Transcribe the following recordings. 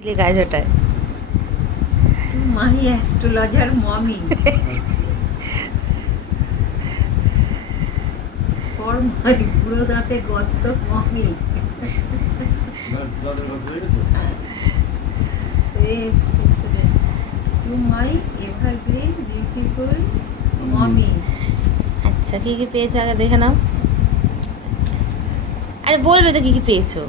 কি লেখা আছে ওটায়? Mahi astrologer mummy for my পুরো দাঁতে গর্ত mummy to my evergreen beautiful mummy. আচ্ছা, কি কি পেয়েছো আগে দেখে নাও। আরে বলবে তো কি কি পেয়েছো।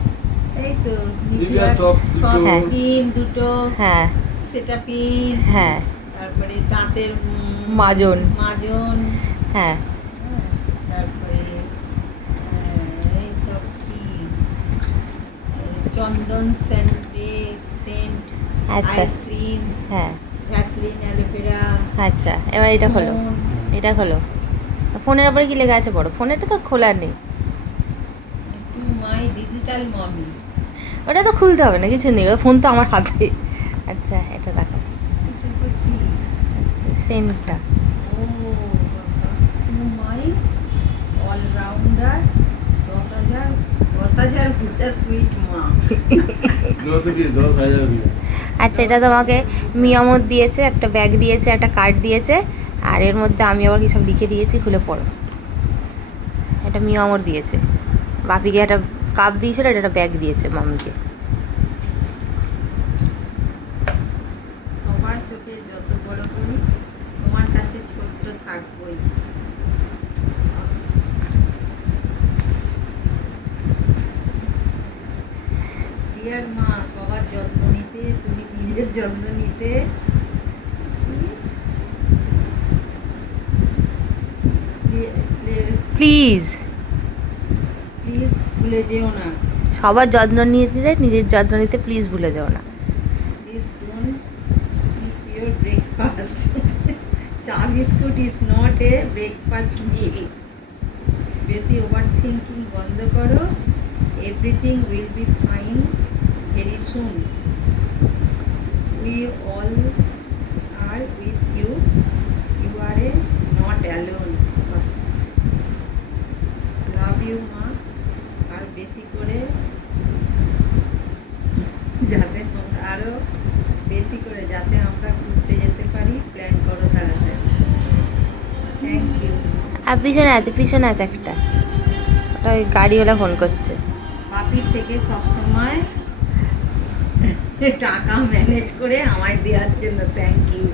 এই তো Nivea soft দুটো। হ্যাঁ। ক্রিম দুটো, হ্যাঁ সেটাপিন, হ্যাঁ তারপরে দাঁতের মাজন। মাজন, হ্যাঁ তারপরে এই সব কি চন্দন সেন্ট, আচ্ছা। আইসক্রিম, হ্যাঁ ভ্যাসলিন, অ্যালোভেরা, আচ্ছা, এবার এটা খোলো। এটা খোলো। ফোনের ওপরে কি লেখা আছে পড়ো। ফোনেরটা তো খোলার নেই। To my digital mummy. ওটা তো খুলতে হবে না, কিছু নেই, ওই ফোন তো আমার হাতে। আচ্ছা, এটা দেখো কি সেন্টটা। ও বাবা, টু মাই অলরাউন্ডার 10,000 ভুজা সুইট মা। 10,000 আচ্ছা, এটা তোমাকে মিয়ামত দিয়েছে, একটা ব্যাগ দিয়েছে, একটা কার্ড দিয়েছে, আর এর মধ্যে আমি আবার কি সব লিখে দিয়েছি, খুলে পড়ো। এটা মিয়ামত দিয়েছে, বাপিকে একটা কাপ দিয়েছিল, এটা একটা ব্যাগ দিয়েছে মামিকে। সবার চোখে যত বড় করি তোমার কাছে ছোট্ট থাকবই। ডিয়ার মা, সবার যত্ন নিতে, তুমি নিজের যত্ন নিতে, প্লিজ প্লিজ ভুলে যেও না। সবার যত্ন নিতে, নিজের যত্ন নিতে প্লিজ ভুলে যাও না। Please don't skip your breakfast. Cha biscuit is not a breakfast meal. বেশি ওভার থিঙ্কিং বন্ধ করো। Everything will be fine very soon. We all are with you, you are a not alone. Love you ma. আর বেশি করে যাতে আমরা আরো বেশি করে যাতে আমরা ঘুরতে যেতে পারি, প্ল্যান করো তাড়াতাড়ি। Thank you. আর পিছনে আছে, পিছনে আছে একটা, ওটা ওই গাড়িওয়ালা ফোন করছে। বাপির থেকে সবসময় টাকা ম্যানেজ করে আমায় দেওয়ার জন্য থ্যাংক ইউ।